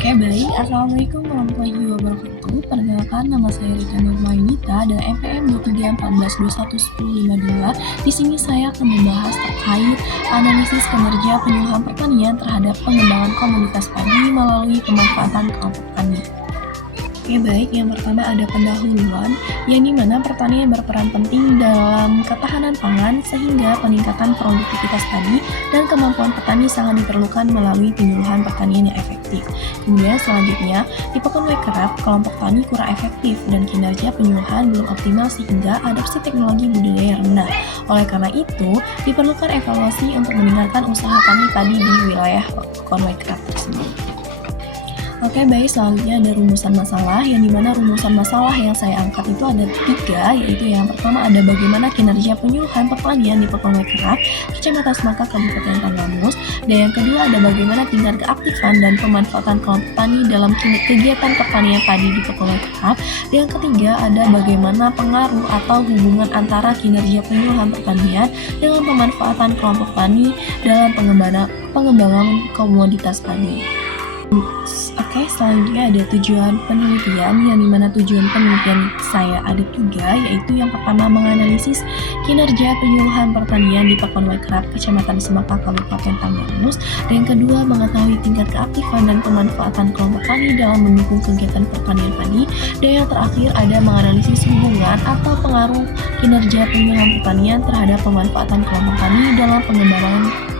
Oke baik, Assalamualaikum warahmatullahi wabarakatuh. Perkenalkan, nama saya Rika Nurmainita dan NPM 2314211052. Di sini saya akan membahas terkait analisis kinerja penyuluhan pertanian terhadap pengembangan komunitas padi melalui pemanfaatan kelompok tani. Oke baik, yang pertama ada pendahuluan, yang dimana pertanian berperan penting dalam ketahanan pangan sehingga peningkatan produktivitas padi dan kemampuan petani sangat diperlukan melalui penyuluhan pertanian yang efektif. Kemudian selanjutnya, di Pakonwekerap, kelompok tani kurang efektif dan kinerja penyuluhan belum optimal sehingga adopsi teknologi budidaya rendah. Oleh karena itu, diperlukan evaluasi untuk meningkatkan usaha tani padi di wilayah Pakonwekerap tersebut. Oke baik, selanjutnya ada rumusan masalah, yang dimana rumusan masalah yang saya angkat itu ada 3, yaitu yang pertama ada bagaimana kinerja penyuluhan pertanian di Pakonwekerap, Kecamatan Semaka, Kabupaten Tanggamus, dan yang kedua ada bagaimana tingkat keaktifan dan pemanfaatan kelompok tani dalam kegiatan pertanian padi di Pakonwekerap, dan yang ketiga ada bagaimana pengaruh atau hubungan antara kinerja penyuluhan pertanian dengan pemanfaatan kelompok tani dalam pengembangan komoditas padi. Oke, selanjutnya ada tujuan penelitian, yang dimana tujuan penelitian saya ada 3, yaitu yang pertama menganalisis kinerja penyuluhan pertanian di Pakonwekerap, Kecamatan Semaka, Kabupaten Tanggamus, dan yang kedua mengetahui tingkat keaktifan dan pemanfaatan kelompok tani dalam mendukung kegiatan pertanian padi, dan yang terakhir ada menganalisis hubungan atau pengaruh kinerja penyuluhan pertanian terhadap pemanfaatan kelompok tani dalam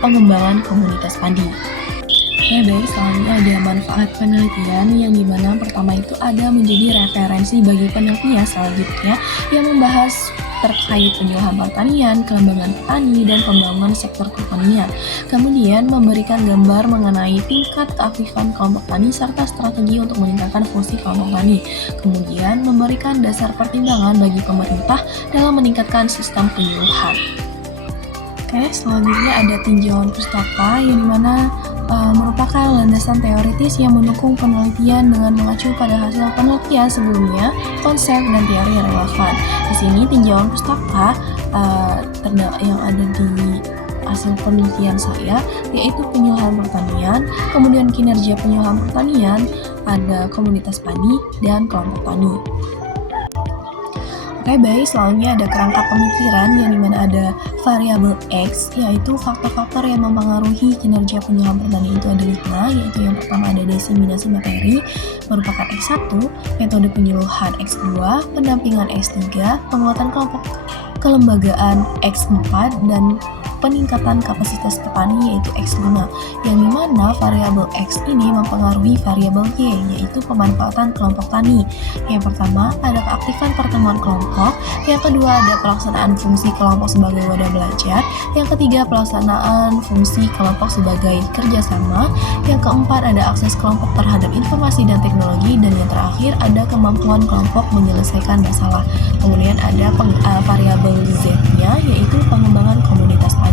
pengembangan komunitas padi. Oke baik, selanjutnya ada manfaat penelitian, yang dimana pertama itu ada menjadi referensi bagi penelitian selanjutnya yang membahas terkait penyuluhan pertanian, pengembangan petani, dan pembangunan sektor pertanian. Kemudian memberikan gambar mengenai tingkat keaktifan kelompok tani serta strategi untuk meningkatkan fungsi kelompok tani. Kemudian memberikan dasar pertimbangan bagi pemerintah dalam meningkatkan sistem penyuluhan. Oke, selanjutnya ada tinjauan pustaka, yang dimana merupakan landasan teoritis yang mendukung penelitian dengan mengacu pada hasil penelitian sebelumnya, konsep dan teori yang relevan. Di sini tinjauan pustaka yang ada di hasil penelitian saya yaitu penyuluhan pertanian, kemudian kinerja penyuluhan pertanian, ada komunitas padi dan kelompok tani. Oke baik, selanjutnya ada kerangka pemikiran, yang dimana ada variabel X, yaitu faktor-faktor yang mempengaruhi kinerja penyuluhan pertanian itu ada 5, yaitu yang pertama ada diseminasi materi merupakan X1, metode penyuluhan X2, pendampingan X3, penguatan kelompok kelembagaan X4, dan peningkatan kapasitas petani yaitu X5, yang dimana variabel X ini mempengaruhi variabel Y, yaitu pemanfaatan kelompok tani. Yang pertama ada keaktifan pertemuan kelompok, yang kedua ada pelaksanaan fungsi kelompok sebagai wadah belajar, yang ketiga pelaksanaan fungsi kelompok sebagai kerjasama, yang keempat ada akses kelompok terhadap informasi dan teknologi, dan yang terakhir ada kemampuan kelompok menyelesaikan masalah. Kemudian ada variabel Z-nya, yaitu pengembangan komunitas padi.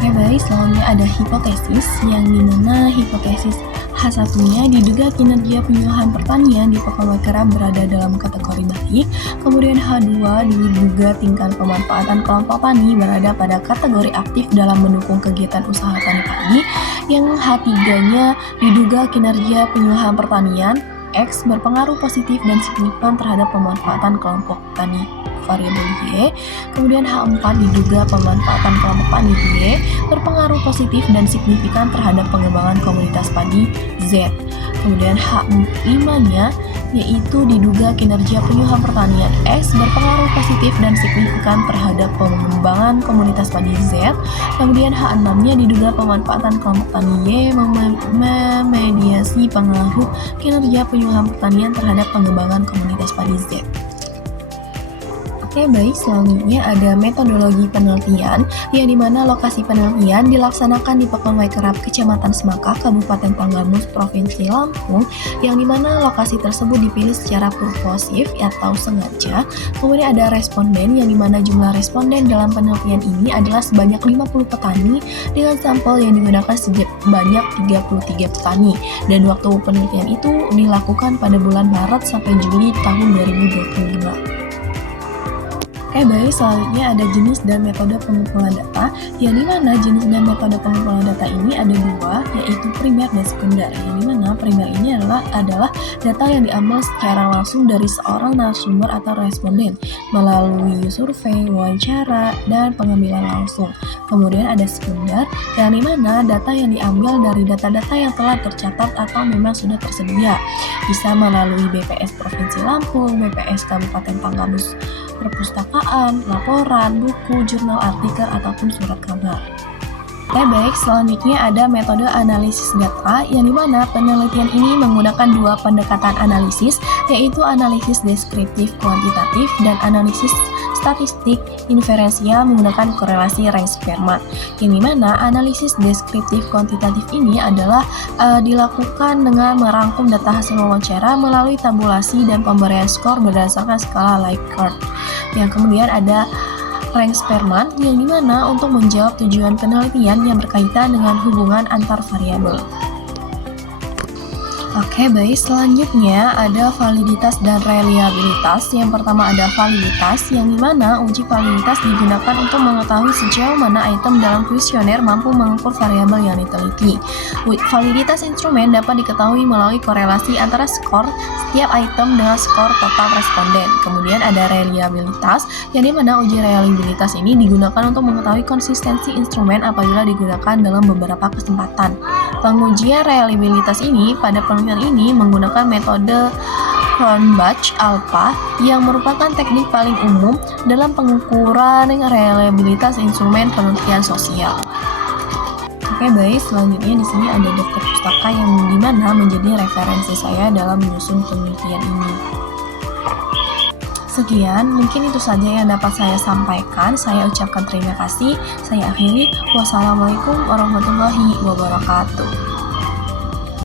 Oke baik, selanjutnya ada hipotesis, yang dimana hipotesis H1-nya diduga kinerja penyuluhan pertanian di Pakonwekerap berada dalam kategori baik, kemudian H2 diduga tingkat pemanfaatan kelompok tani berada pada kategori aktif dalam mendukung kegiatan usaha tani padi, yang H3-nya diduga kinerja penyuluhan pertanian X berpengaruh positif dan signifikan terhadap pemanfaatan kelompok tani variabel Y, kemudian H4 diduga pemanfaatan kelompok tani Y berpengaruh positif dan signifikan terhadap pengembangan komunitas padi Z. Kemudian H5-nya yaitu diduga kinerja penyuluhan pertanian X berpengaruh positif dan signifikan terhadap pengembangan komunitas padi Z. Kemudian H6-nya diduga pemanfaatan kelompok tani Y memediasi pengaruh kinerja penyuluhan pertanian terhadap pengembangan komunitas padi Z. Oke baik, selanjutnya ada metodologi penelitian, yang dimana lokasi penelitian dilaksanakan di Pakonwekerap, Kecamatan Semaka, Kabupaten Tanggamus, Provinsi Lampung, yang dimana lokasi tersebut dipilih secara purposif atau sengaja. Kemudian ada responden, yang dimana jumlah responden dalam penelitian ini adalah sebanyak 50 petani dengan sampel yang digunakan sebanyak 33 petani, dan waktu penelitian itu dilakukan pada bulan Maret sampai Juli tahun 2025. Oke baik, selanjutnya ada jenis dan metode pengumpulan data, yang dimana jenis dan metode pengumpulan data ini ada 2, yaitu primer dan sekunder, yang dimana mana primer ini adalah data yang diambil secara langsung dari seorang narasumber atau responden melalui survei, wawancara, dan pengambilan langsung. Kemudian ada sekunder, yang dimana data yang diambil dari data-data yang telah tercatat atau memang sudah tersedia, bisa melalui BPS Provinsi Lampung, BPS Kabupaten Panggabus, perpustakaan, laporan, buku, jurnal artikel, ataupun surat kabar. Oke, baik, selanjutnya ada metode analisis data, yang dimana penelitian ini menggunakan dua pendekatan analisis, yaitu analisis deskriptif kuantitatif dan analisis statistik inferensial menggunakan korelasi Rein-Sperman, yang dimana analisis deskriptif kuantitatif ini adalah dilakukan dengan merangkum data hasil wawancara melalui tabulasi dan pemberian skor berdasarkan skala Likert. Yang kemudian ada Rein-Sperman, yang dimana untuk menjawab tujuan penelitian yang berkaitan dengan hubungan antar variabel. Oke, baik, selanjutnya ada validitas dan reliabilitas. Yang pertama ada validitas, yang dimana uji validitas digunakan untuk mengetahui sejauh mana item dalam kuesioner mampu mengukur variabel yang diteliti. Validitas instrumen dapat diketahui melalui korelasi antara skor setiap item dengan skor total responden. Kemudian ada reliabilitas, yang dimana uji reliabilitas ini digunakan untuk mengetahui konsistensi instrumen apabila digunakan dalam beberapa kesempatan. Pengujian reliabilitas ini pada penelitian ini menggunakan metode Cronbach-Alpha, yang merupakan teknik paling umum dalam pengukuran reliabilitas instrumen penelitian sosial. Oke, baik, selanjutnya di sini ada daftar pustaka yang dimana menjadi referensi saya dalam menyusun penelitian ini. Sekian, mungkin itu saja yang dapat saya sampaikan. Saya ucapkan terima kasih. Saya akhiri. Wassalamualaikum warahmatullahi wabarakatuh.